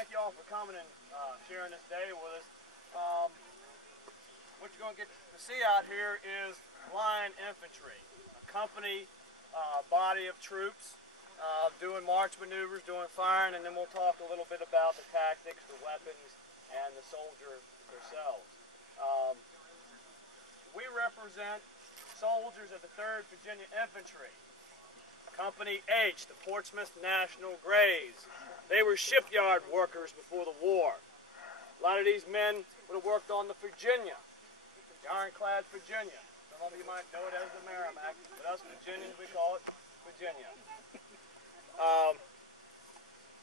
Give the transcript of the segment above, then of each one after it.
thank you all for coming and sharing this day with us. What you're going to get to see out here is line infantry, a company body of troops doing march maneuvers, doing firing, and then we'll talk a little bit about the tactics, the weapons, and the soldiers themselves. We represent soldiers of the 3rd Virginia Infantry, Company H, the Portsmouth National Grays. They were shipyard workers before the war. A lot of these men would have worked on the Virginia, the ironclad Virginia. Some of you might know it as the Merrimack, but us Virginians, we call it Virginia.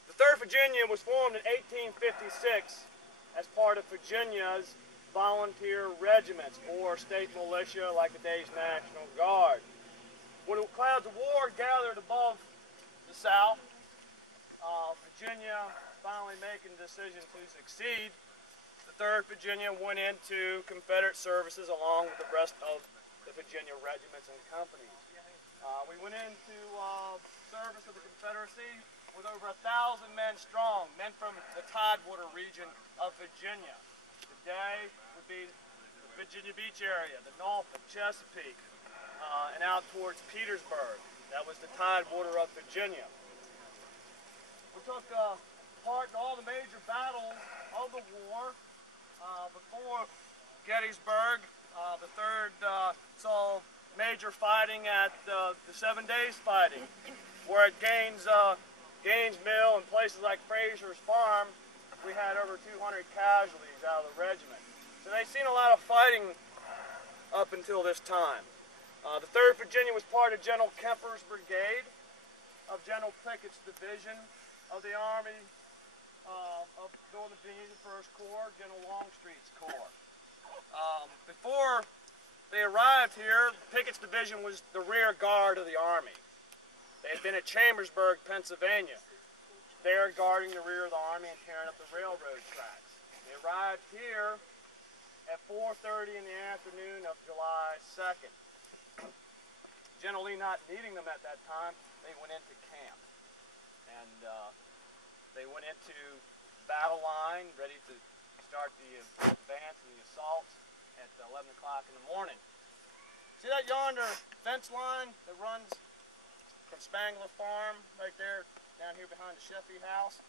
The 3rd Virginia was formed in 1856 as part of Virginia's volunteer regiments or state militia like the day's National Guard. When the clouds of war gathered above the South, Virginia finally making the decision to succeed, the 3rd Virginia went into Confederate services along with the rest of the Virginia regiments and companies. We went into service of the Confederacy with over 1,000 men strong, men from the Tidewater region of Virginia. Today would be the Virginia Beach area, the Norfolk, Chesapeake, and out towards Petersburg. That was the Tidewater of Virginia. We took part in all the major battles of the war. Before Gettysburg, the 3rd saw major fighting at the 7 Days fighting, where at Gaines Mill and places like Fraser's Farm, we had over 200 casualties out of the regiment. So they've seen a lot of fighting up until this time. The 3rd Virginia was part of General Kemper's brigade, of General Pickett's division of the Army of Northern Virginia 1st Corps, General Longstreet's Corps. Before they arrived here, Pickett's division was the rear guard of the Army. They had been at Chambersburg, Pennsylvania. They are guarding the rear of the Army and tearing up the railroad tracks. They arrived here at 4:30 in the afternoon of July 2nd. General Lee not needing them at that time, they went into camp. And they went into battle line, ready to start the advance and the assaults at 11 o'clock in the morning. See that yonder fence line that runs from Spangler Farm right there down here behind the Sheffey house?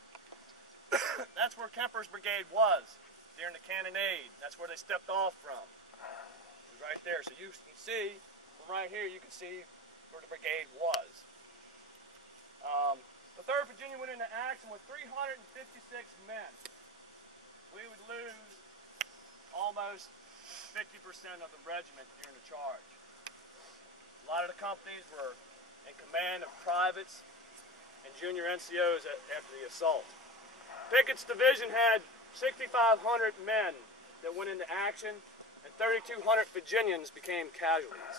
That's where Kemper's brigade was during the cannonade. That's where they stepped off from. Right there. So you can see, from right here, you can see where the brigade was. The 3rd Virginia went into action with 356 men. We would lose almost 50% of the regiment during the charge. A lot of the companies were in command of privates and junior NCOs after the assault. Pickett's division had 6,500 men that went into action, and 3,200 Virginians became casualties.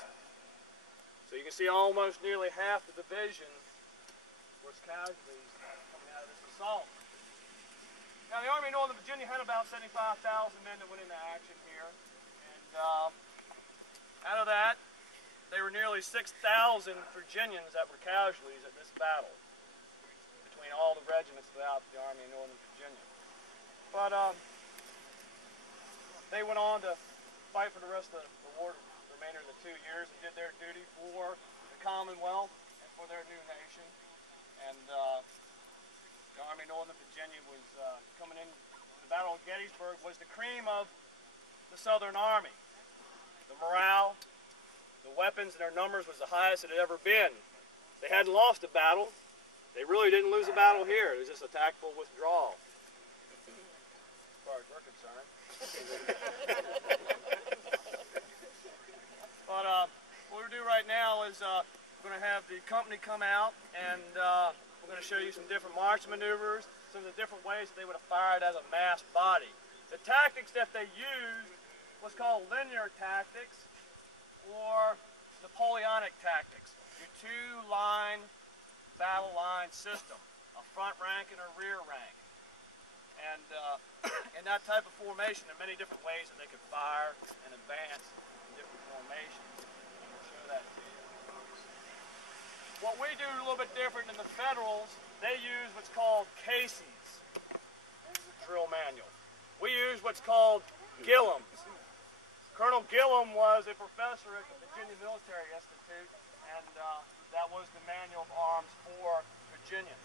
So you can see almost nearly half the division was casualties coming out of this assault. Now the Army of Northern Virginia had about 75,000 men that went into action here, and out of that, there were nearly 6,000 Virginians that were casualties at this battle between all the regiments throughout the Army of Northern Virginia. But they went on to fight for the rest of the war, the remainder of the 2 years, and did their duty for the Commonwealth and for their new nation. And the Army of Northern Virginia was coming in. The Battle of Gettysburg was the cream of the Southern Army. The morale, the weapons, and their numbers was the highest it had ever been. They hadn't lost a battle. They really didn't lose a battle here. It was just a tactical withdrawal, as far as we're concerned. But what we're going to do right now is we're going to have the company come out, and we're going to show you some different march maneuvers, some of the different ways that they would have fired as a mass body. The tactics that they used was called linear tactics or Napoleonic tactics. Your two-line battle line system, a front rank and a rear rank. And in that type of formation, there are many different ways that they could fire and advance in different formations. I'll show that to you. What we do a little bit different than the Federals, they use what's called cases. drill manuals. We use what's called Gillham's. Colonel Gillham was a professor at the Virginia Military Institute, and that was the manual of arms for Virginians.